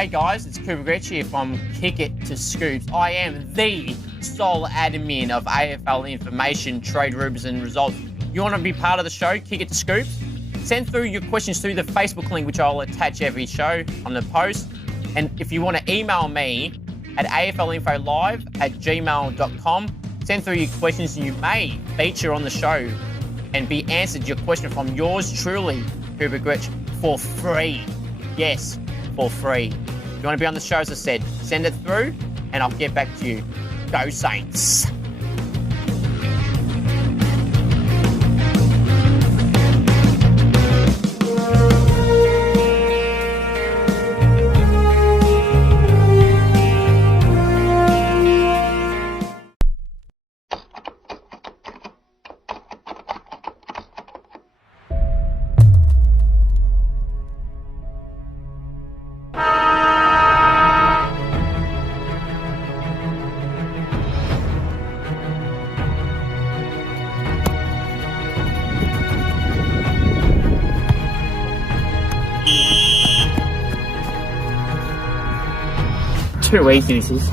Hey guys, it's Supercoach here from Kick It to Scoops. I am the sole admin of AFL information, trade rumors and results. You want to be part of the show, Kick It to Scoops? Send through your questions through the Facebook link, which I'll attach every show on the post. And if you want to email me at aflinfolive@gmail.com, send through your questions and you may feature on the show and be answered your question from yours truly, Supercoach, for free. Yes, for free. If you want to be on the show, as I said, send it through and I'll get back to you. Go Saints! Too easy this is.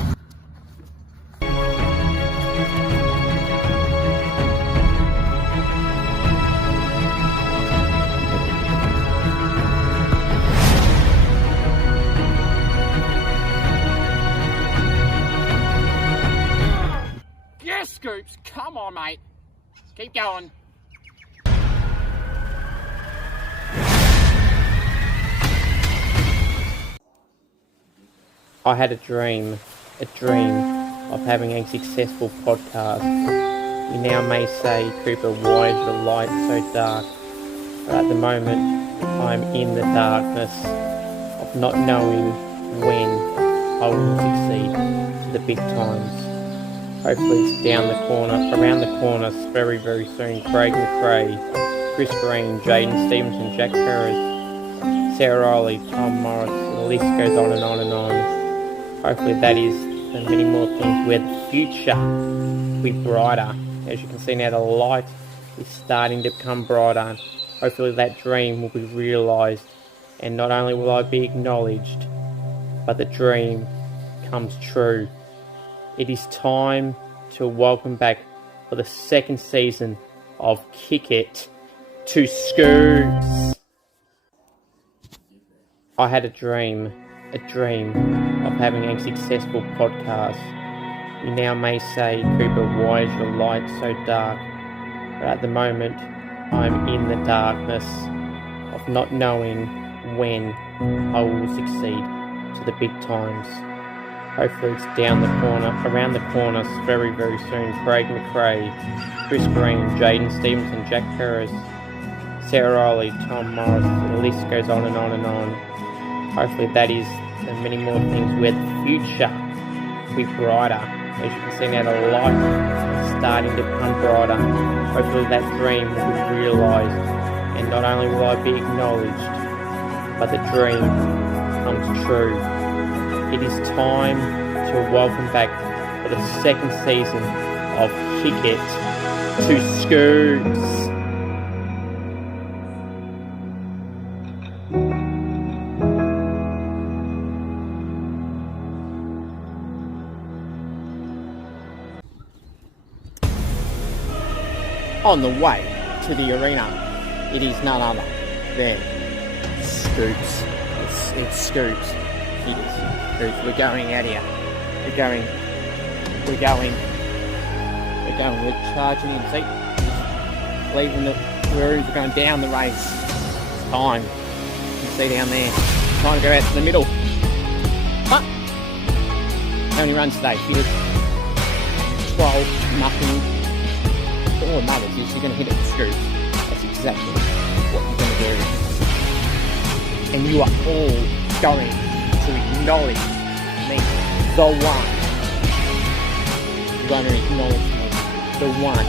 Yes, Scoops, come on mate. Keep going. I had a dream of having a successful podcast. You now may say, Cooper, why is the light so dark? But at the moment, I'm in the darkness of not knowing when I will succeed to the big times. Hopefully it's around the corner, very, very soon. Craig McRae, Chris Green, Jaden Stevenson, Jack Perez, Sarah Riley, Tom Morris, the list goes on and on and on. Hopefully that is and many more things where the future will be brighter. As you can see now, the light is starting to become brighter. Hopefully that dream will be realised, and not only will I be acknowledged, but the dream comes true. It is time to welcome back for the second season of Kick It to Scoops. I had a dream of having a successful podcast. You now may say, Cooper, why is your light so dark? But at the moment, I'm in the darkness of not knowing when I will succeed to the big times. Hopefully it's around the corner, very, very soon. Craig McRae, Chris Green, Jaden Stevenson, Jack Perez, Sarah Riley, Tom Morris, the list goes on and on and on. Hopefully that is and many more things where the future will be brighter. As you can see now, the light is starting to become brighter. Hopefully that dream will be realised, and not only will I be acknowledged, but the dream comes true. It is time to welcome back for the second season of Kick It to Scoops. On the way to the arena, it is none other than Scoops. It's Scoops. It is Scoops. We're going out here. We're charging in. See, leaving the roads. We're going down the race. It's time. You can see down there. Time to go out to the middle. But how many runs today? 12-0. All it matters is you're going to hit it with Scoops. That's exactly what you're going to do. And you are all going to acknowledge me, the one. You're going to acknowledge me, the one.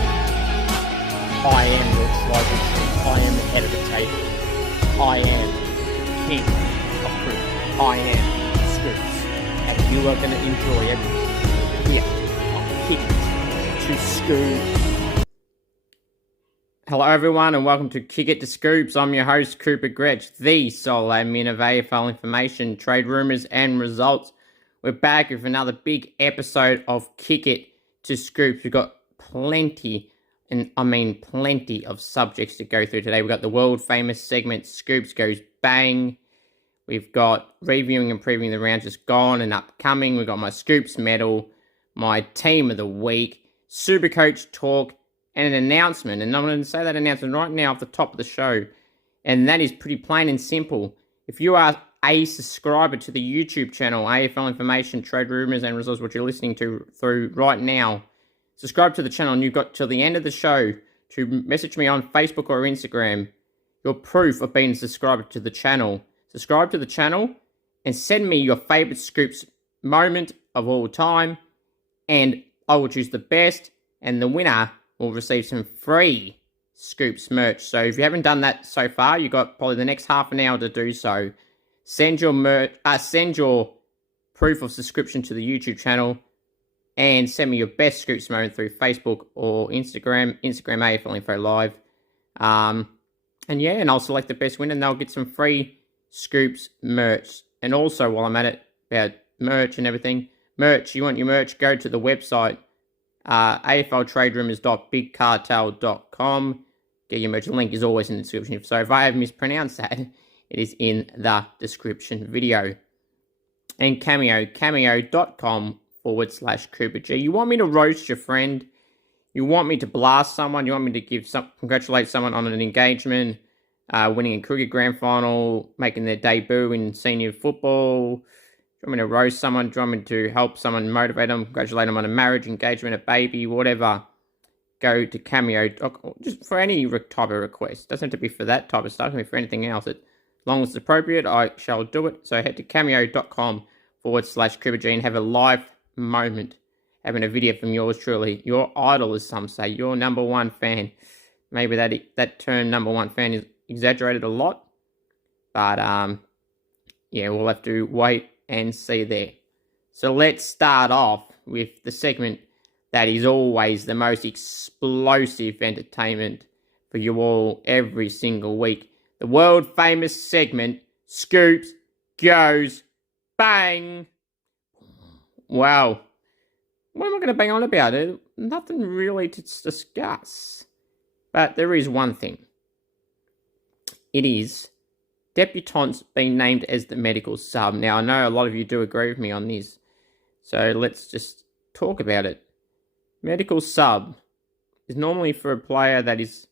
I am your explosive. I am the head of the table. I am king of fruit. I am Scoops. And you are going to enjoy everything here on Kick It to Scoops. Hello everyone and welcome to Kick It to Scoops. I'm your host Cooper Gretsch, the sole admin of AFL information, trade rumours and results. We're back with another big episode of Kick It to Scoops. We've got plenty of subjects to go through today. We've got the world famous segment Scoops Goes Bang. We've got reviewing and previewing the round just gone and upcoming. We've got my Scoops medal, my team of the week, Supercoach talk, and an announcement. And I'm going to say that announcement right now off the top of the show. And that is pretty plain and simple. If you are a subscriber to the YouTube channel, AFL Information, Trade Rumours and Results, what you're listening to through right now, subscribe to the channel and you've got till the end of the show to message me on Facebook or Instagram your proof of being a subscriber to the channel. Subscribe to the channel and send me your favourite Scoops moment of all time. And I will choose the best, and the winner will receive some free Scoops merch. So if you haven't done that so far, you've got probably the next half an hour to do so. Send your proof of subscription to the YouTube channel and send me your best Scoops moment through Facebook or Instagram AFL Info Live. And I'll select the best winner and they'll get some free Scoops merch. And also, while I'm at it, about merch and everything, you want your merch, go to the website, afltraderumors.bigcartel.com. Get your merch. The link is always in the description. So if I have mispronounced that, it is in the description video. And cameo.com/Cooper G. You want me to roast your friend? You want me to blast someone? You want me to congratulate someone on an engagement, winning a cricket grand final, making their debut in senior football? Do you want me to roast someone? Do you want me to help someone, motivate them, congratulate them on a marriage, engagement, a baby, whatever? Go to Cameo, just for any type of request. Doesn't have to be for that type of stuff. It can be for anything else. As long as it's appropriate, I shall do it. So head to cameo.com/Cooper G and have a live moment, having a video from yours truly. Your idol, as some say, your number one fan. Maybe that term number one fan is exaggerated a lot. But, we'll have to wait and see there. So let's start off with the segment that is always the most explosive entertainment for you all every single week. The world famous segment, Scoops Goes Bang. Wow. What am I going to bang on about? Nothing really to discuss. But there is one thing. It is debutants being named as the medical sub. Now, I know a lot of you do agree with me on this, so let's just talk about it. Medical sub is normally for a player that is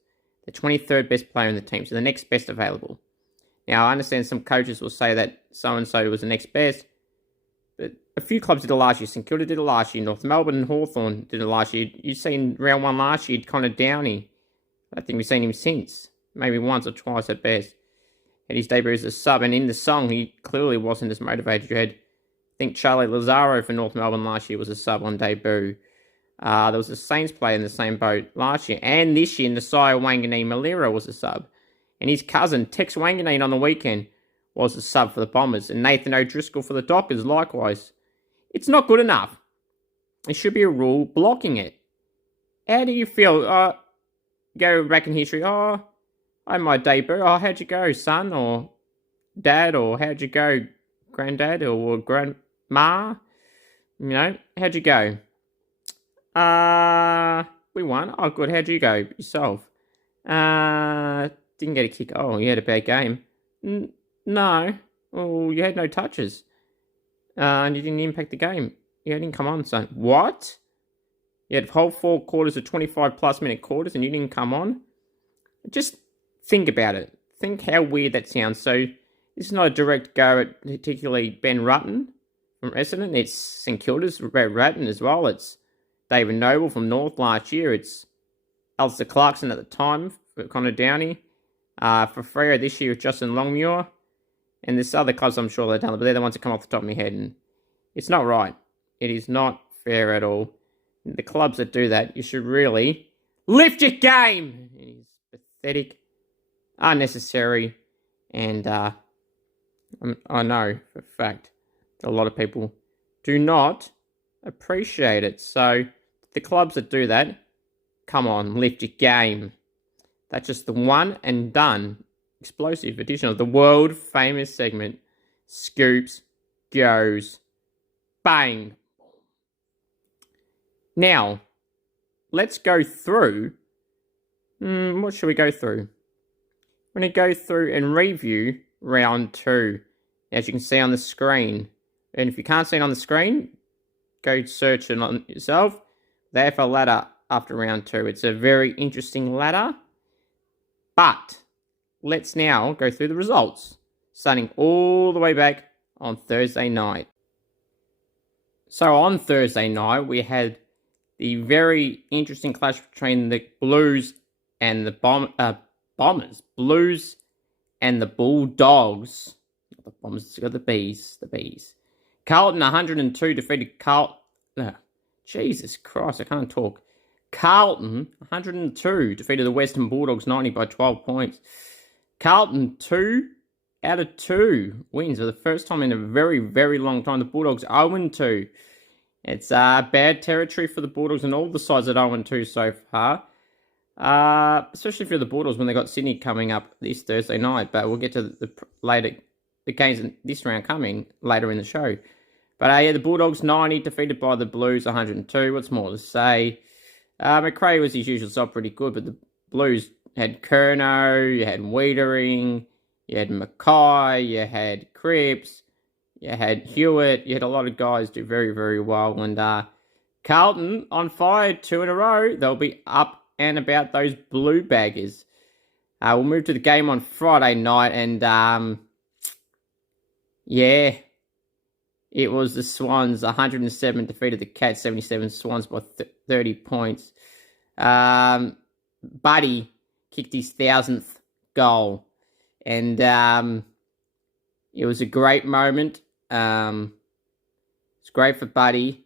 the 23rd best player in the team, so the next best available. Now, I understand some coaches will say that so-and-so was the next best, but a few clubs did it last year. St Kilda did it last year. North Melbourne and Hawthorn did it last year. You've seen round one last year, Connor Downey. I think we've seen him since, maybe once or twice at best. Had his debut as a sub, and in the song, he clearly wasn't as motivated. You had, I think, Charlie Lazaro for North Melbourne last year was a sub on debut. There was a Saints player in the same boat last year, and this year, Nasiah Wanganeen-Malira was a sub. And his cousin, Tex Wanganeen, on the weekend was a sub for the Bombers, and Nathan O'Driscoll for the Dockers likewise. It's not good enough. There should be a rule blocking it. How do you feel? Go back in history. I had my debut. How'd you go, son? Or dad? Or how'd you go, granddad? Or grandma? How'd you go? We won. Oh, good. How'd you go yourself? Didn't get a kick. Oh, you had a bad game. No. Oh, you had no touches. And you didn't impact the game. You didn't come on, son. What? You had whole 4 quarters of 25-plus minute quarters and you didn't come on? Just think about it. Think how weird that sounds. So, this is not a direct go at particularly Ben Rutten from Essendon. It's St Kilda's Rutten as well. It's David Noble from North last year. It's Alistair Clarkson at the time for Connor Downey. For Freo this year with Justin Longmuir. And there's other clubs I'm sure they've done it, but they're the ones that come off the top of my head. And it's not right. It is not fair at all. The clubs that do that, you should really lift your game. It is pathetic, unnecessary, and I know for a fact that a lot of people do not appreciate it. So the clubs that do that, come on, lift your game. That's just the one and done explosive edition of the world famous segment. Scoops goes bang. Now, let's go through. What should we go through? We're going to go through and review round 2, as you can see on the screen. And if you can't see it on the screen, go search it on yourself. The AFL ladder after round 2. It's a very interesting ladder. But let's now go through the results, starting all the way back on Thursday night. So on Thursday night, we had the very interesting clash between the Blues and the Bombers. Blues and the Bulldogs. Not the Bombers, it's got the Bees. The Bees. Carlton 102 defeated Jesus Christ, I can't talk. Carlton 102 defeated the Western Bulldogs 90 by 12 points. Carlton 2 out of 2 wins for the first time in a very, very long time. The Bulldogs 0-2. It's bad territory for the Bulldogs and all the sides at 0-2 so far. Especially for the Bulldogs when they got Sydney coming up this Thursday night. But we'll get to the games in this round coming later in the show. But yeah, the Bulldogs 90 defeated by the Blues 102. What's more to say? McRae was his usual self pretty good, but the Blues had Curnow, you had Wiedering, you had Mackay, you had Cripps, you had Hewitt, you had a lot of guys do very, very well. And Carlton on fire 2 in a row. They'll be up and about those blue baggers. We'll move to the game on Friday night, and yeah, it was the Swans 107 defeated the Cats 77. Swans by 30 points. Buddy kicked his 1,000th goal, and it was a great moment. It's great for Buddy.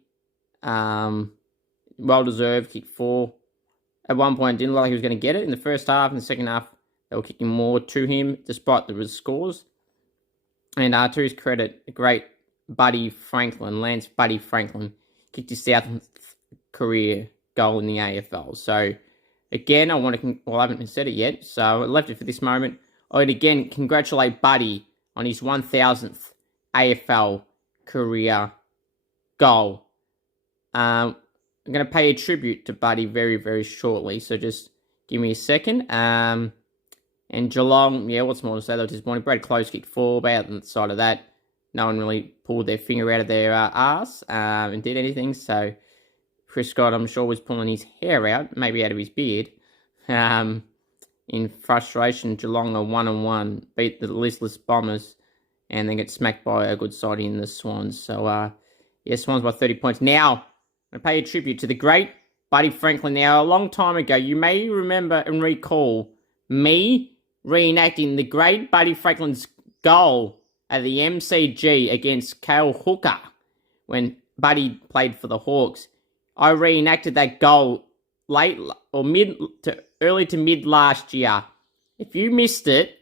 Well deserved. Kicked 4. At one point, didn't look like he was going to get it in the first half. In the second half, they were kicking more to him, despite the scores. And to his credit, a great Buddy Franklin, Lance Buddy Franklin, kicked his 1,000th career goal in the AFL. So, again, I haven't said it yet, so I left it for this moment. I would again congratulate Buddy on his 1,000th AFL career goal. I'm going to pay a tribute to Buddy very, very shortly, so just give me a second. And Geelong, yeah, what's more to say? They were disappointed. Brad Close kicked 4, but on the side of that, no one really pulled their finger out of their arse and did anything. So Chris Scott, I'm sure, was pulling his hair out, maybe out of his beard. In frustration, Geelong are 1-1, beat the listless Bombers, and then get smacked by a good side in the Swans. So, yeah, Swans by 30 points. Now, I'm going to pay a tribute to the great Buddy Franklin. Now, a long time ago, you may remember and recall me reenacting the great Buddy Franklin's goal at the MCG against Cale Hooker when Buddy played for the Hawks. I reenacted that goal late or early to mid last year. If you missed it,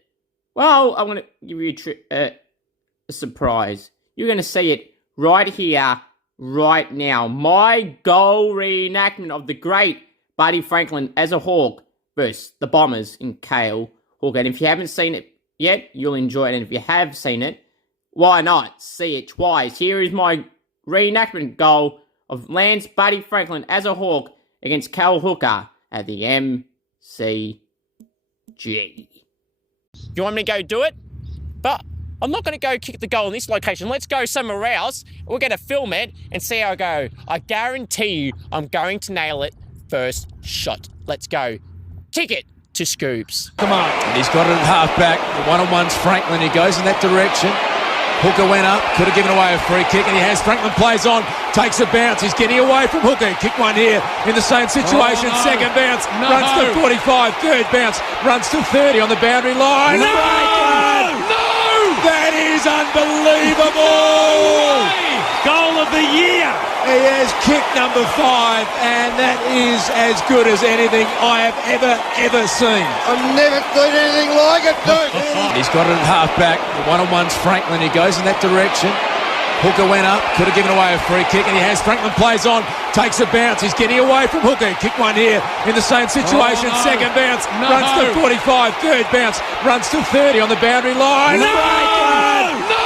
well, I'm going to give you a surprise. You're going to see it right here, right now. My goal reenactment of the great Buddy Franklin as a Hawk versus the Bombers in Cale Hooker. And if you haven't seen it yet, you'll enjoy it. And if you have seen it, why not see it twice? Here is my reenactment goal of Lance Buddy Franklin as a Hawk against Cale Hooker at the MCG. You want me to go do it? But I'm not going to go kick the goal in this location. Let's go somewhere else. We're going to film it and see how I go. I guarantee you I'm going to nail it first shot. Let's go. Kick it to Scoops. Come on. And he's got it at half-back. The one-on-one's Franklin. He goes in that direction. Hooker went up, could have given away a free kick, and he has. Franklin plays on, takes a bounce. He's getting away from Hooker. Kick one here in the same situation. Oh, no. Second bounce, runs to 45. Third bounce, runs to 30 on the boundary line. No! No! That is unbelievable! Goal of the year! He has kicked number 5, and that is as good as anything I have ever seen. I've never seen anything like it, dude. He's got it at half-back. The one-on-one's Franklin. He goes in that direction. Hooker went up, could have given away a free kick, and he has. Franklin plays on, takes a bounce. He's getting away from Hooker. Kick one here in the same situation. Oh, no. Second bounce, No. runs to 45. Third bounce, runs to 30 on the boundary line. No! Franklin! No!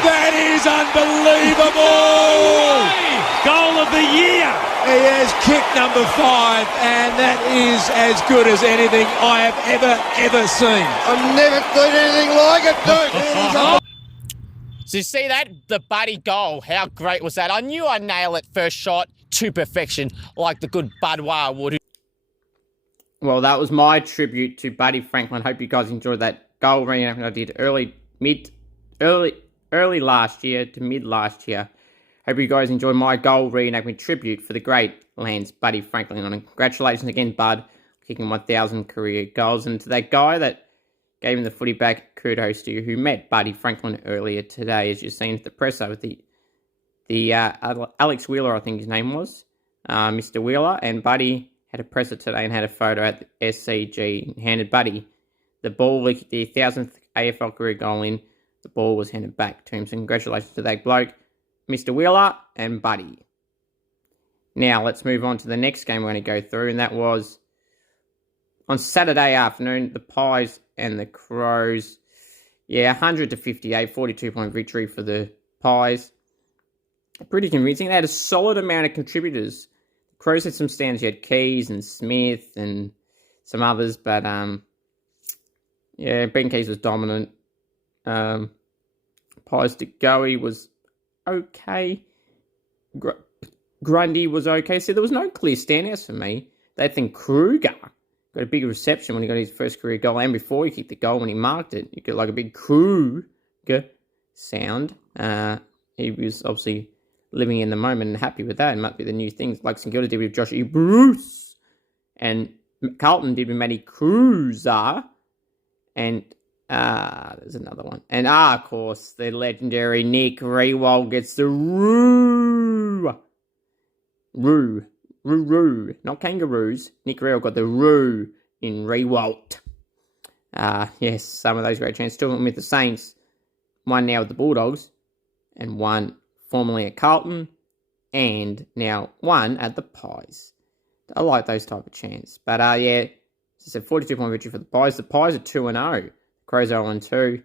That is unbelievable! Goal of the year! He has kicked number 5, and that is as good as anything I have ever seen. I've never seen anything like it, dude. So you see that? The Buddy goal. How great was that? I knew I'd nail it first shot to perfection, like the good Budweiser would. Well, that was my tribute to Buddy Franklin. Hope you guys enjoyed that goal reenactment I did early last year to mid last year. Hope you guys enjoyed my goal reenactment tribute for the great Lance Buddy Franklin. And congratulations again, Bud, kicking 1,000 career goals. And to that guy that gave him the footy back, kudos to you, who met Buddy Franklin earlier today, as you've seen at the presser with the Alex Wheeler, I think his name was, Mr. Wheeler, and Buddy had a presser today and had a photo at the SCG and handed Buddy the ball. He kicked the 1,000th AFL career goal in. The ball was handed back to him. So congratulations to that bloke, Mr. Wheeler and Buddy. Now let's move on to the next game we're going to go through, and that was on Saturday afternoon, the Pies and the Crows. Yeah, 100-58, 42-point victory for the Pies. Pretty convincing. They had a solid amount of contributors. The Crows had some stands. You had Keys and Smith and some others, but yeah, Ben Keys was dominant. Pies to Goey was okay. Grundy was okay. So there was no clear standouts for me. They think Kruger got a big reception when he got his first career goal, and before he kicked the goal when he marked it, you got like a big Kruger sound. He was obviously living in the moment and happy with that. It might be the new things like St Kilda did with Josh E. Bruce, and Carlton did with Matty Cruiser, and there's another one. And of course, the legendary Nick Rewald gets the Roo, not kangaroos. Nick Rewald got the Roo in Rewalt. Yes, some of those great chances. Two of them with the Saints, one now with the Bulldogs, and one formerly at Carlton, and now one at the Pies. I like those type of chants. But yeah, it's a 42-point victory for the Pies. The Pies are 2-0. Crows are 0-2.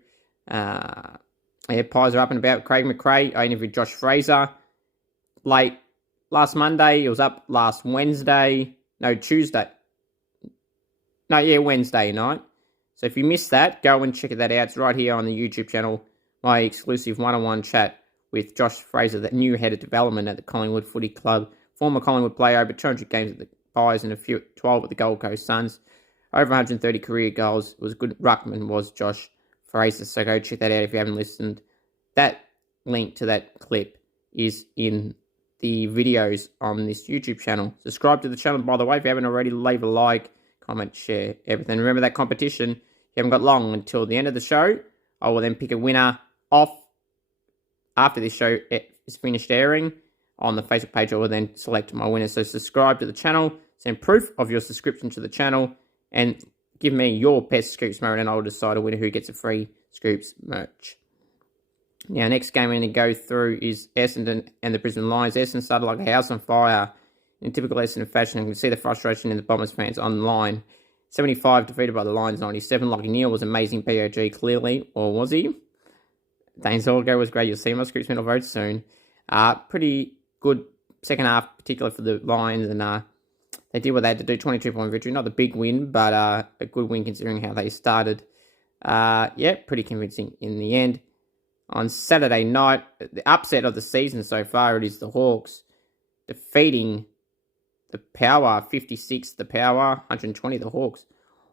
Yeah, Pies are up and about. Craig McRae. I interviewed Josh Fraser late last Monday. It was up last Tuesday. Wednesday night. So if you missed that, go and check that out. It's right here on the YouTube channel. My exclusive one-on-one chat with Josh Fraser, the new head of development at the Collingwood Footy Club. Former Collingwood player, over 200 games at the Pies and 12 at the Gold Coast Suns. Over 130 career goals. It was good. Ruckman was Josh Fraser. So go check that out if you haven't listened. That link to that clip is in the videos on this YouTube channel. Subscribe to the channel, by the way, if you haven't already. Leave a like, comment, share, everything. Remember that competition. You haven't got long until the end of the show. I will then pick a winner off after this show is finished airing on the Facebook page. I will then select my winner. So subscribe to the channel. Send proof of your subscription to the channel. And give me your best Scoops merch, and I will decide a winner who gets a free Scoops merch. Now, next game we're going to go through is Essendon and the Brisbane Lions. Essendon started like a house on fire in typical Essendon fashion. You can see the frustration in the Bombers fans online. 75 defeated by the Lions, 97. Lockie Neal was amazing POG, clearly, or was he? Dane Zolgo was great. You'll see my Scoops medal vote soon. Pretty good second half, particularly for the Lions, and they did what they had to do, 22-point victory. Not the big win, but a good win considering how they started. Yeah, pretty convincing in the end. On Saturday night, the upset of the season so far, it is the Hawks defeating the Power, 56 the Power, 120 the Hawks.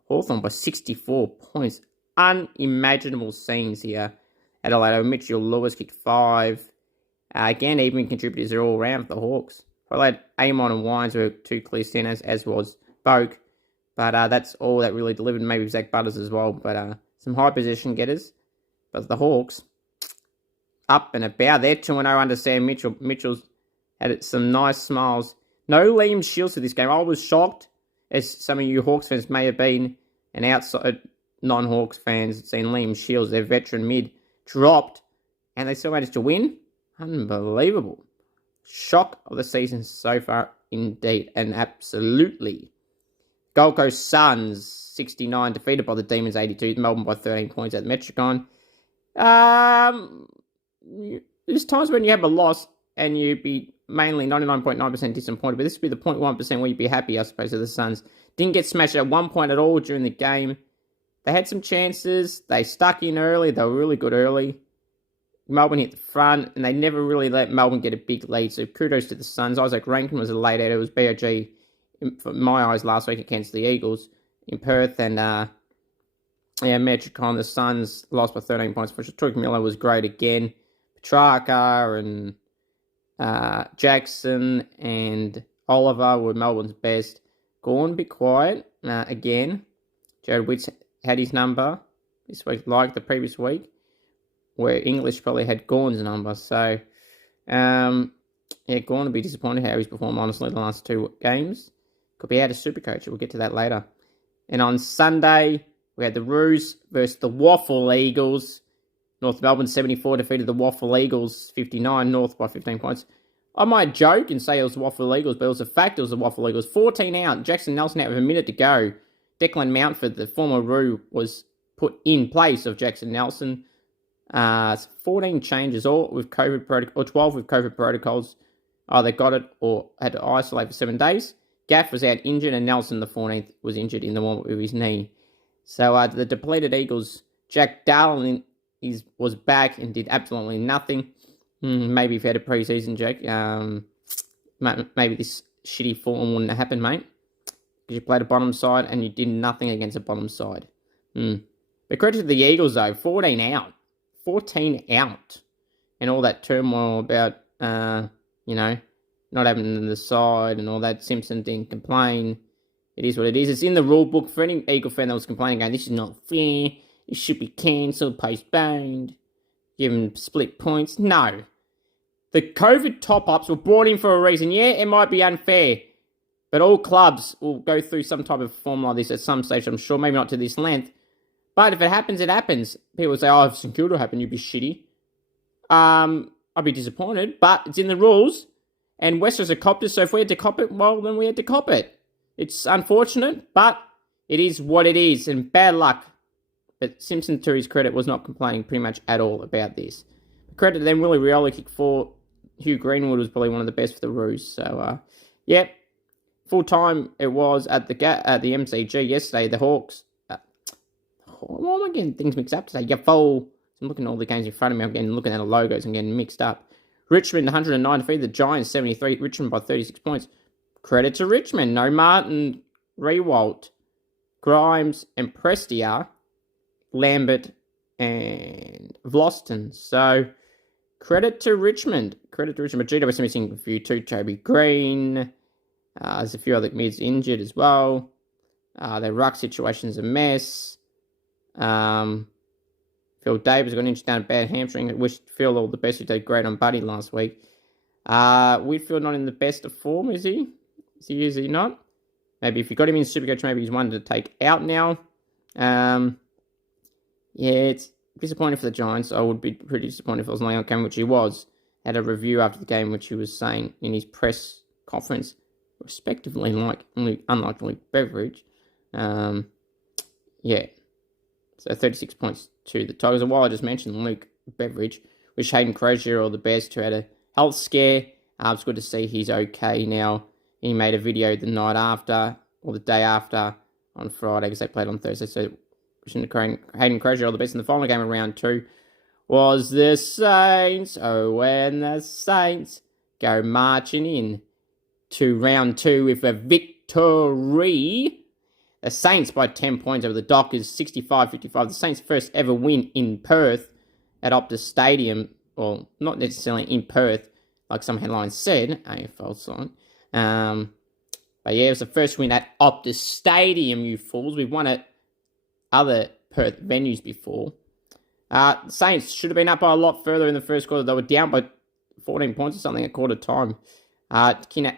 Hawthorn by 64 points. Unimaginable scenes here. Adelaide, Mitchell Lewis kicked 5. Again, even contributors are all around for the Hawks. Probably had Amon and Wines were two clear centres, as was Boak. But that's all that really delivered. Maybe Zach Butters as well. But some high position getters. But the Hawks, up and about. They're 2-0 under Sam Mitchell. Mitchell's had some nice smiles. No Liam Shields for this game. I was shocked, as some of you Hawks fans may have been, and outside non-Hawks fans seen Liam Shields, their veteran mid, dropped, and they still managed to win. Unbelievable. Shock of the season so far, indeed, and absolutely. Gold Coast Suns, 69, defeated by the Demons, 82. Melbourne by 13 points at the Metricon. There's times when you have a loss and you'd be mainly 99.9% disappointed, but this would be the 0.1% where you'd be happy, I suppose, of the Suns. Didn't get smashed at one point at all during the game. They had some chances. They stuck in early. They were really good early. Melbourne hit the front, and they never really let Melbourne get a big lead. So kudos to the Suns. Isaac Rankin was a late out. It was BOG, for my eyes, last week against the Eagles in Perth. And, Metricon, the Suns lost by 13 points. Troy Miller was great again. Petrarca and Jackson and Oliver were Melbourne's best. Gorn, be quiet. Again, Jared Witts had his number this week, like the previous week, where English probably had Gorn's number. So, Gorn will be disappointed how he's performed, honestly, the last two games. Could be out of Supercoach. We'll get to that later. And on Sunday, we had the Roos versus the Waffle Eagles. North Melbourne 74 defeated the Waffle Eagles 59, North by 15 points. I might joke and say it was the Waffle Eagles, but it was a fact it was the Waffle Eagles. 14 out, Jackson Nelson out with a minute to go. Declan Mountford, the former Roo, was put in place of Jackson Nelson. 14 changes, all with COVID or 12 with COVID protocols. Either got it or had to isolate for 7 days. Gaff was out injured, and Nelson, the 14th, was injured in the warm-up with his knee. So the depleted Eagles, Jack Dallin was back and did absolutely nothing. Maybe if you had a preseason, Jack, maybe this shitty form wouldn't have happened, mate. Because you played a bottom side and you did nothing against a bottom side. But credit to the Eagles, though. 14 out. 14 out. And all that turmoil about, not having the side and all that. Simpson didn't complain. It is what it is. It's in the rule book. For any Eagle fan that was complaining, going, this is not fair. It should be cancelled, postponed, given split points. No. The COVID top-ups were brought in for a reason. Yeah, it might be unfair, but all clubs will go through some type of form like this at some stage, I'm sure. Maybe not to this length. But if it happens, it happens. People say, if St Kilda happened, you'd be shitty. I'd be disappointed, but it's in the rules. And Westeros are copped it, so if we had to cop it, well, then we had to cop it. It's unfortunate, but it is what it is, and bad luck. But Simpson, to his credit, was not complaining pretty much at all about this. Credit to them, Willie Rioli kicked 4. Hugh Greenwood was probably one of the best for the Roos. So, full time it was at the MCG yesterday. The Hawks. Why am I getting things mixed up today? I'm looking at all the games in front of me. I'm looking at the logos. I'm getting mixed up. Richmond 109 defeated the Giants 73. Richmond by 36 points. Credit to Richmond. No Martin, Rewalt, Grimes, and Prestia, Lambert, and Vloston. So, credit to Richmond. Majida was missing a few too. Toby Green. There's a few other mids injured as well. Their ruck situation's a mess. Phil Davis got injured down a bad hamstring. I wish Phil all the best. He did great on Buddy last week. Whitfield not in the best of form, is he? Is he not? Maybe if you got him in Supercoach, maybe he's one to take out now. It's disappointing for the Giants. I would be pretty disappointed if it was Leon Cameron, which he was. Had a review after the game, which he was saying in his press conference, respectively, unlike Luke Beveridge. So 36 points to the Tigers. And while I just mentioned Luke Beveridge, wish Hayden Crozier all the best, who had a health scare. It's good to see he's okay now. He made a video the night after, or the day after, on Friday, because they played on Thursday. So wishing Hayden Crozier all the best. In the final game of round 2 was the Saints. Oh, when the Saints go marching in to round 2 with a victory. The Saints by 10 points over the Dockers, 65-55. The Saints' first ever win in Perth at Optus Stadium. Well, not necessarily in Perth, like some headlines said. AFL sign. But yeah, it was the first win at Optus Stadium, you fools. We've won at other Perth venues before. Saints should have been up by a lot further in the first quarter. They were down by 14 points or something at quarter time.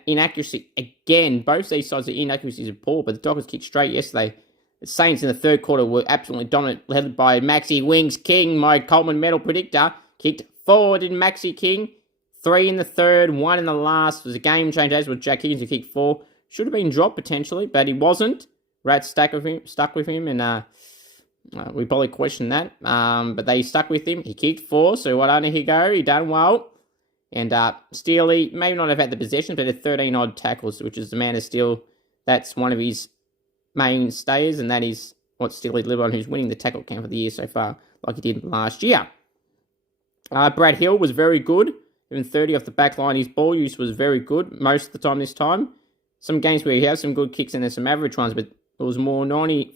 Inaccuracy again. Both these sides' inaccuracies are poor, but the Dockers kicked straight yesterday. The Saints in the third quarter were absolutely dominant, led by Maxi Wings King, my Coleman medal predictor. Kicked forward in Maxi King. 3 in the third, 1 in the last. It was a game changer, as was Jack Higgins, who kicked 4. Should have been dropped potentially, but he wasn't. Rats stuck with him, and we probably questioned that. But they stuck with him. He kicked 4, so well done, Higo. He done well. And Steely may not have had the possession, but had 13 odd tackles, which is the man of steel. That's one of his mainstays, and that is what Steely lived on, who's winning the tackle count for the year so far, like he did last year. Brad Hill was very good, even 30 off the back line. His ball use was very good most of the time this time. Some games where he has some good kicks and there's some average ones, but it was more 95%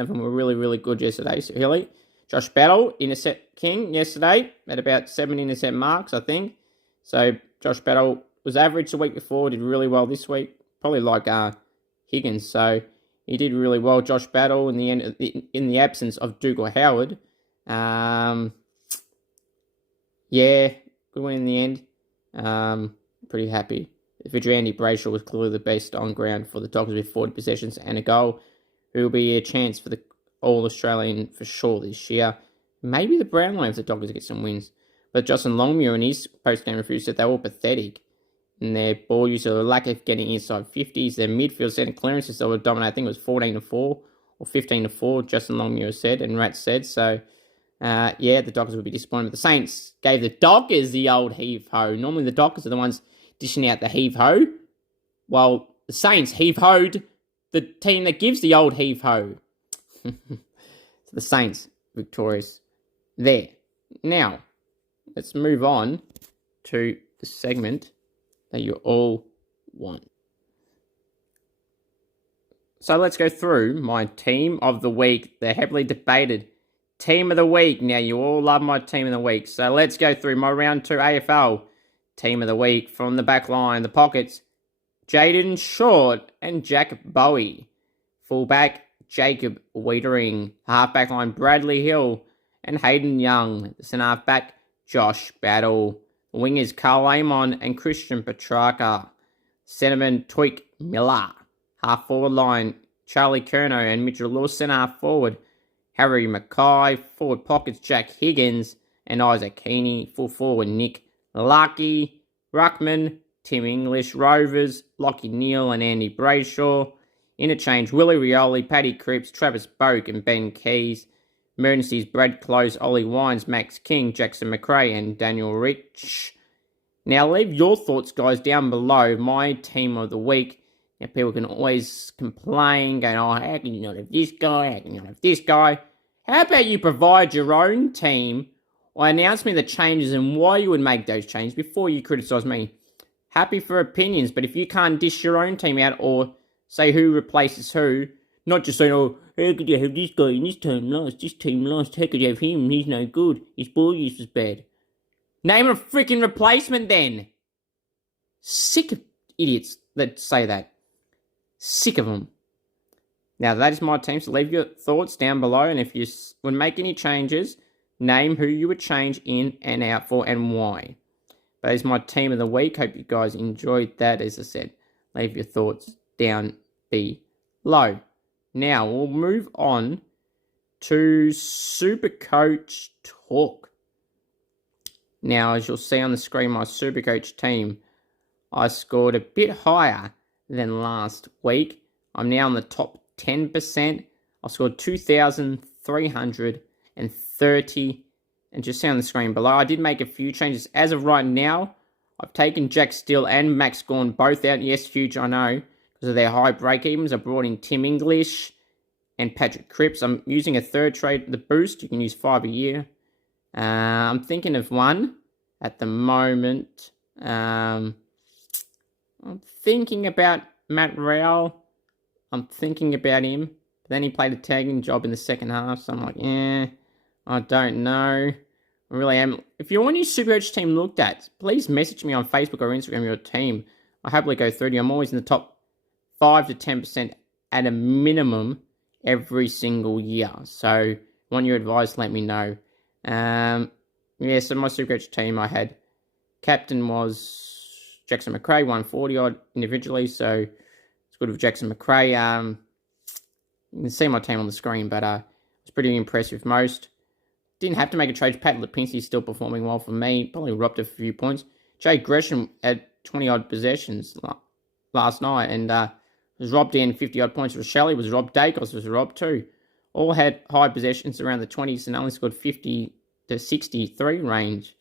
of them were really, really good yesterday. So Hilly, Josh Battle, intercept king yesterday at about 7 intercept marks, I think. So Josh Battle was average the week before, did really well this week, probably like Higgins. So he did really well. Josh Battle in the end, in the absence of Dougal Howard. Yeah, good one in the end. Pretty happy. Andy Brayshaw was clearly the best on ground for the Dockers with 40 possessions and a goal, who will be a chance for the All-Australian for sure this year. Maybe the Brownlow if the Dockers get some wins. But Justin Longmuir in his post-game review said they were pathetic in their ball use, or lack of getting inside 50s. Their midfield centre clearances they were dominant. I think it was 14-4 or 15-4, Justin Longmuir said, and Rat said. So, yeah, the Dockers would be disappointed. But the Saints gave the Dockers the old heave-ho. Normally the Dockers are the ones dishing out the heave-ho, while the Saints heave-hoed the team that gives the old heave-ho. So the Saints victorious there. Now, let's move on to the segment that you all want. So let's go through my team of the week, the heavily debated team of the week. Now, you all love my team of the week. So let's go through my round 2 AFL team of the week. From the back line, the pockets, Jaden Short and Jack Bowie. Fullback, Jacob Wiedering. Halfback line, Bradley Hill and Hayden Young. The centre halfback, Josh Battle. The wingers, Carl Amon and Christian Petrarca. Centreman, Toik Miller. Half forward line, Charlie Curnow and Mitchell Lewis. Centre half forward, Harry Mackay. Forward pockets, Jack Higgins and Isaac Heaney. Full forward, Nick Lucky. Ruckman, Tim English. Rovers, Lockie Neal and Andy Brayshaw. Interchange, Willie Rioli, Paddy Cripps, Travis Boak and Ben Keys. Emergencies, Brad Close, Ollie Wines, Max King, Jackson McRae and Daniel Rich. Now leave your thoughts, guys, down below. My team of the week. Now people can always complain, going, oh, how can you not have this guy? How can you not have this guy? How about you provide your own team or announce me the changes and why you would make those changes before you criticise me? Happy for opinions, but if you can't dish your own team out or say who replaces who, not just saying, oh, how could you have this guy in this team lost, how could you have him, he's no good, his ball use was bad. Name a freaking replacement then. Sick of idiots that say that. Sick of them. Now that is my team, so leave your thoughts down below, and if you would make any changes, name who you would change in and out for and why. That is my team of the week. Hope you guys enjoyed that. As I said, leave your thoughts down below. Now we'll move on to Supercoach talk. Now, as you'll see on the screen, my Supercoach team, I scored a bit higher than last week. I'm now in the top 10%. I scored 2,330. And just see on the screen below, I did make a few changes. As of right now, I've taken Jack Steele and Max Gawn both out. Yes, huge, I know, because of their high break-evens. I brought in Tim English and Patrick Cripps. I'm using a third trade, the boost. You can use 5 a year. I'm thinking of one at the moment. I'm thinking about Matt Rowell. I'm thinking about him. But then he played a tagging job in the second half, so I'm like, I don't know. I really am. If you want your Supercoach team looked at, please message me on Facebook or Instagram your team. I'll happily go through to you. I'm always in the top 5 to 10% at a minimum every single year. So, want your advice, let me know. So my Supercoach team, I had captain was Jackson McRae, 140 odd individually, so it's good with Jackson McRae. You can see my team on the screen, but I was pretty impressed with most. Didn't have to make a trade. Pat Lipinski is still performing well for me. Probably robbed a few points. Jay Gresham had 20-odd possessions last night and was robbed in 50-odd points. Shelley was robbed. Dacos was robbed too. All had high possessions around the 20s and only scored 50 to 63 range.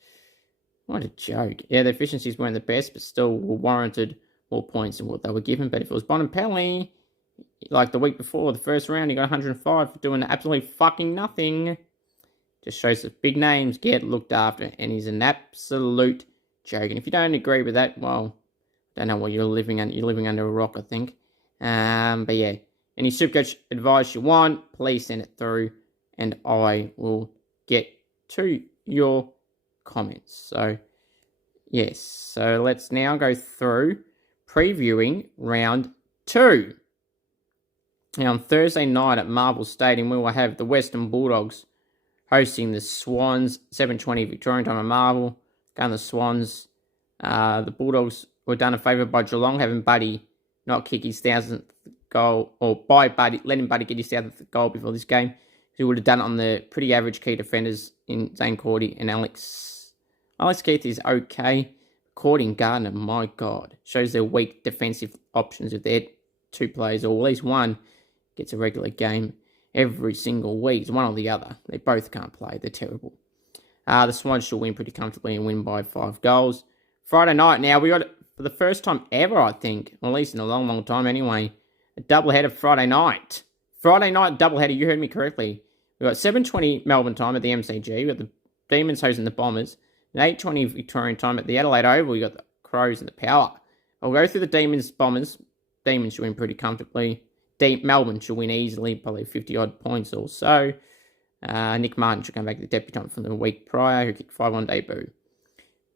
What a joke. Yeah, the efficiencies weren't the best, but still were warranted more points than what they were given. But if it was Bonampelli, like the week before, the first round, he got 105 for doing absolutely fucking nothing. Just shows that big names get looked after, and he's an absolute joke. And if you don't agree with that, well, I don't know what you're living under. You're living under a rock, I think. But yeah, any Supercoach advice you want, please send it through, and I will get to your comments. So, yes. So let's now go through previewing round 2. Now, on Thursday night at Marvel Stadium, we will have the Western Bulldogs hosting the Swans, 7:20 Victorian time at Marvel. Going the Swans. The Bulldogs were done a favour by Geelong, having Buddy not kick his 1,000th goal, or by Buddy, letting Buddy get his 1,000th goal before this game. He would have done it on the pretty average key defenders in Zane Cordy and Alex. Alex Keith is okay. Cordy and Gardner, my God, shows their weak defensive options if they're two players, or at least one gets a regular game every single week. It's one or the other. They both can't play. They're terrible. The Swans should win pretty comfortably and win by 5 goals. Friday night now, we got, for the first time ever, I think, or at least in a long, long time anyway, a doubleheader Friday night. Friday night doubleheader, you heard me correctly. We've got 7:20 Melbourne time at the MCG. We've got the Demons hosting the Bombers. And 8:20 Victorian time at the Adelaide Oval. We've got the Crows and the Power. I'll go through the Demons, Bombers. Demons should win pretty comfortably. Melbourne should win easily, probably 50-odd points or so. Nick Martin should come back to the debutant from the week prior, who kicked 5 on debut.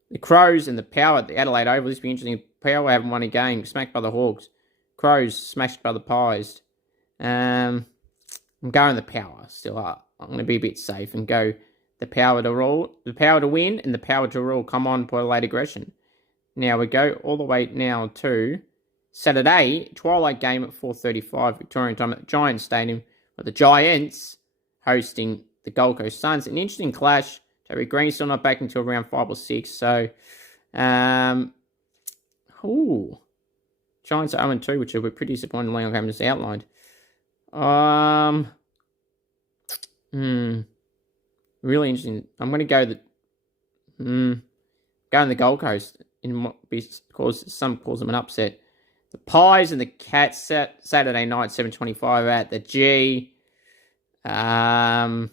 The Crows and the Power at the Adelaide Oval. This will be interesting. Power haven't won a game. Smacked by the Hawks. Crows smashed by the Pies. I'm going the Power still. I'm going to be a bit safe and go the Power to rule, the Power to win, and the Power to rule. Come on, for late aggression. Now we go all the way now to Saturday, twilight game at 4:35 Victorian time at the Giants Stadium, with the Giants hosting the Gold Coast Suns. An interesting clash. Terry Green's still not back until around 5 or 6. So, Giants are 0-2, which will be pretty disappointing. Like I just outlined. Really interesting. I'm going to go going the Gold Coast in what because some calls them an upset. The Pies and the Cats Saturday night 7:25 at the G. Do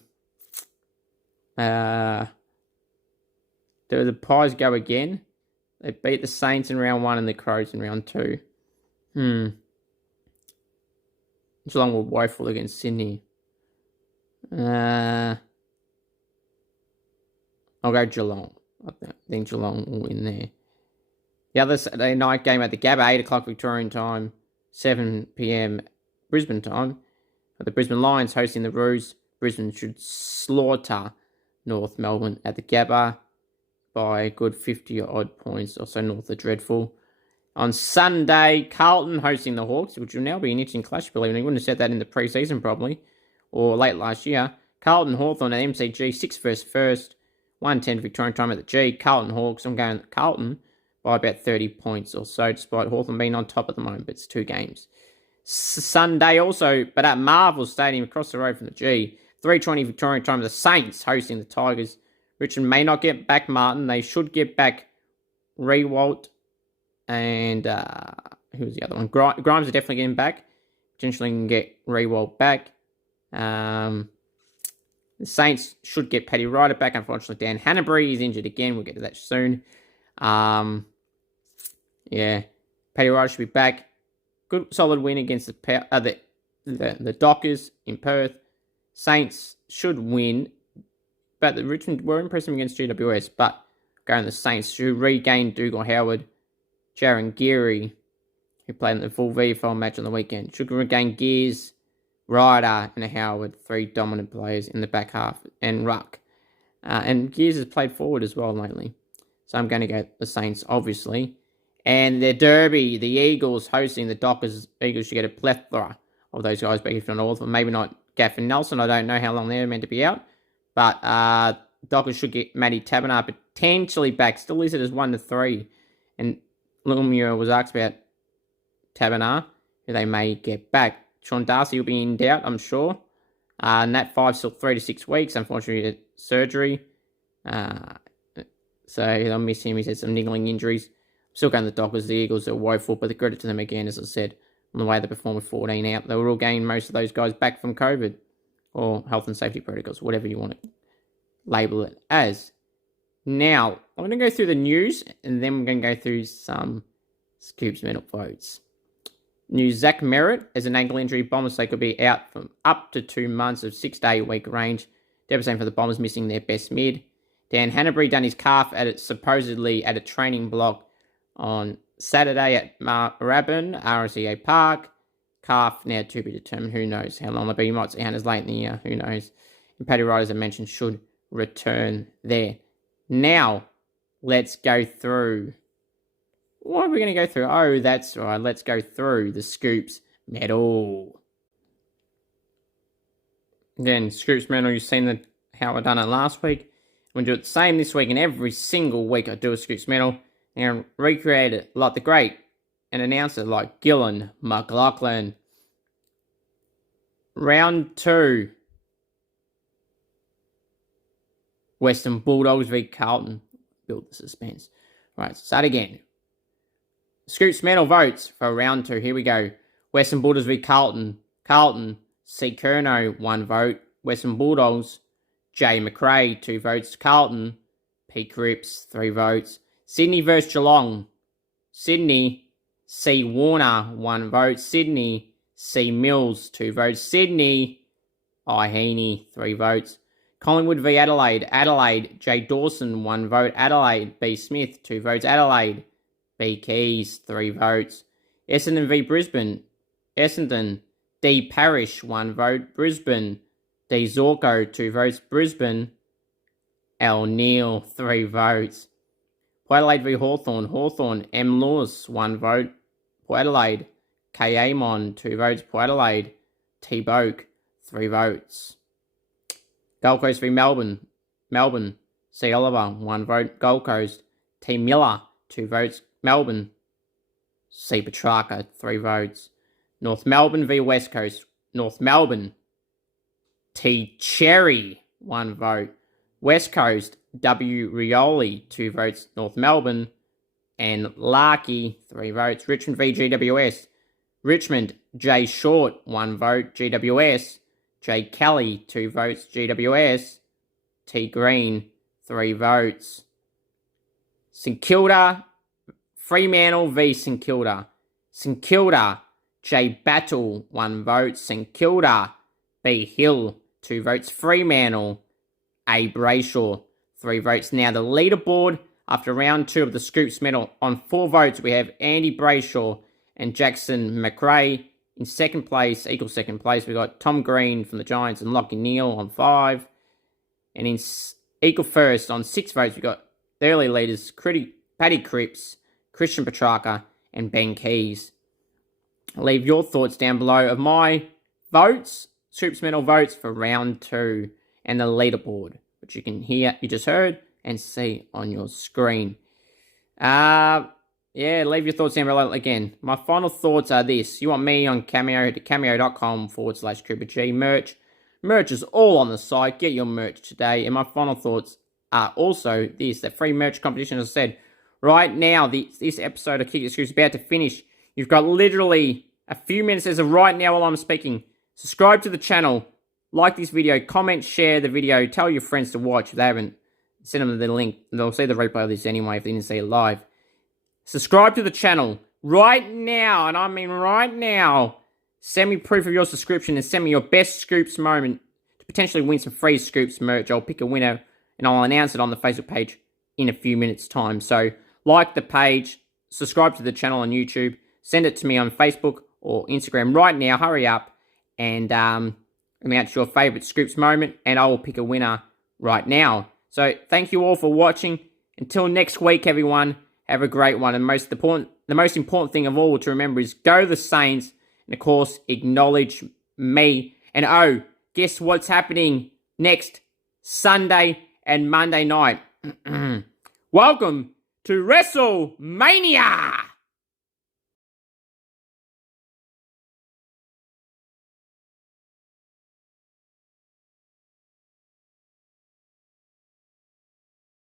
the Pies go again? They beat the Saints in round 1 and the Crows in round 2. Geelong were woeful against Sydney. I'll go Geelong. I think Geelong will win there. The other Saturday night game at the Gabba, 8 o'clock Victorian time, 7 p.m. Brisbane time. The Brisbane Lions hosting the Roos. Brisbane should slaughter North Melbourne at the Gabba by a good 50-odd points, also North of Dreadful. On Sunday, Carlton hosting the Hawks, which will now be an interesting clash, believe it. You wouldn't have said that in the pre-season probably, or late last year. Carlton Hawthorn at MCG, 6 versus 1st, 1:10 Victorian time at the G. Carlton Hawks, I'm going Carlton by about 30 points or so, despite Hawthorn being on top at the moment, but it's 2 games. Sunday also, but at Marvel Stadium across the road from the G, 3:20 Victorian time, the Saints hosting the Tigers. Richmond may not get back Martin. They should get back Rewalt and who was the other one? Grimes are definitely getting back. Potentially can get Rewalt back. The Saints should get Paddy Ryder back. Unfortunately, Dan Hanbury is injured again. We'll get to that soon. Paddy Ryder should be back. Good, solid win against the Dockers in Perth. Saints should win, but the Richmond were impressive against GWS. But going the Saints should regain Dougal Howard, Jaron Geary, who played in the full VFL match on the weekend. Should regain Gears, Ryder, and Howard, 3 dominant players in the back half, and Ruck. And Gears has played forward as well lately. So I'm going to go the Saints, obviously. And their derby, the Eagles hosting the Dockers. Eagles should get a plethora of those guys back, if not all of them. Maybe not Gaff and Nelson. I don't know how long they're meant to be out. But Dockers should get Matty Taberner potentially back. Still listed as 1 to 3. And Longmuir was asked about Taberner, who they may get back. Sean Darcy will be in doubt, I'm sure. Nat 5 still 3 to 6 weeks. Unfortunately, surgery. So they'll miss him. He's had some niggling injuries. Still going to the Dockers. The Eagles are woeful, but the credit to them again, as I said, on the way they performed with 14 out. They were all getting most of those guys back from COVID or health and safety protocols, whatever you want to label it as. Now, I'm going to go through the news, and then we're going to go through some Scoops medal votes. News: Zach Merritt has an ankle injury. Bombers say could be out for up to 2 months of 6 to 8 week range. Devastating for the Bombers, missing their best mid. Dan Hanbury done his calf supposedly at a training block on Saturday at Moorabbin, RSEA Park. Calf now to be determined. Who knows how long it'll be. You might see Hunters late in the year. Who knows? And Paddy Wright, as I mentioned, should return there. Now, let's go through. What are we going to go through? Oh, that's right. Let's go through the Scoops medal. Again, Scoops medal, you've seen how I done it last week. I'm going to do it the same this week, and every single week I do a Scoops medal and recreate it like the great and announcer like Gillan McLaughlin. Round 2. Western Bulldogs v Carlton. Build the suspense. Right, start again. Scoops medal votes for round 2. Here we go. Western Bulldogs v Carlton. Carlton, C. Curnow, 1 vote. Western Bulldogs, J. McRae, 2 votes. Carlton, P. Cripps, 3 votes. Sydney vs Geelong. Sydney, C. Warner, 1 vote. Sydney, C. Mills, 2 votes. Sydney, I. Heaney, 3 votes. Collingwood v Adelaide. Adelaide, J. Dawson, 1 vote. Adelaide, B. Smith, 2 votes. Adelaide, B. Keys, 3 votes. Essendon v Brisbane. Essendon, D. Parrish, 1 vote. Brisbane, D. Zorko, 2 votes. Brisbane, L. Neal, 3 votes. Port Adelaide v Hawthorn. Hawthorn, M. Lewis, 1 vote. Port Adelaide, K. Amon, 2 votes. Port Adelaide, T. Boak, 3 votes. Gold Coast v Melbourne. Melbourne, C. Oliver, 1 vote. Gold Coast, T. Miller, 2 votes. Melbourne, C. Petrarca, 3 votes. North Melbourne v West Coast. North Melbourne, T. Cherry, 1 vote. West Coast, W. Rioli, 2 votes. North Melbourne, and Larkey, 3 votes. Richmond v GWS. Richmond, J. Short, 1 vote. GWS, J. Kelly, 2 votes. GWS, T. Green, 3 votes. St Kilda, Fremantle v St Kilda. St Kilda, J. Battle, 1 vote. St Kilda, B. Hill, 2 votes. Fremantle, A. Brayshaw, 3 votes. Now the leaderboard after round 2 of the Scoops medal. On 4 votes we have Andy Brayshaw and Jackson McRae. In second place, equal second place, we got Tom Green from the Giants and Lachie Neale on 5. And in equal first on 6 votes, we got the early leaders, Paddy Cripps, Christian Petrarca, and Ben Keys. Leave your thoughts down below of my votes, Scoops medal votes for round 2 and the leaderboard, which you can hear, you just heard, and see on your screen. Yeah, leave your thoughts down below. Again, my final thoughts are this. You want me on Cameo, to cameo.com/CooperG merch. Merch is all on the site. Get your merch today. And my final thoughts are also this, that free merch competition, as I said. Right now, this episode of Kick Your Scoops is about to finish. You've got literally a few minutes as of right now while I'm speaking. Subscribe to the channel. Like this video. Comment, share the video. Tell your friends to watch if they haven't. Send them the link. They'll see the replay of this anyway if they didn't see it live. Subscribe to the channel right now, and I mean right now. Send me proof of your subscription and send me your best Scoops moment to potentially win some free Scoops merch. I'll pick a winner and I'll announce it on the Facebook page in a few minutes' time. So like the page, subscribe to the channel on YouTube, send it to me on Facebook or Instagram right now. Hurry up and announce your favourite Scoops moment, and I will pick a winner right now. So thank you all for watching. Until next week, everyone. Have a great one. And the most important thing of all to remember is go the Saints. And of course, acknowledge me. And oh, guess what's happening next Sunday and Monday night. Welcome to WrestleMania!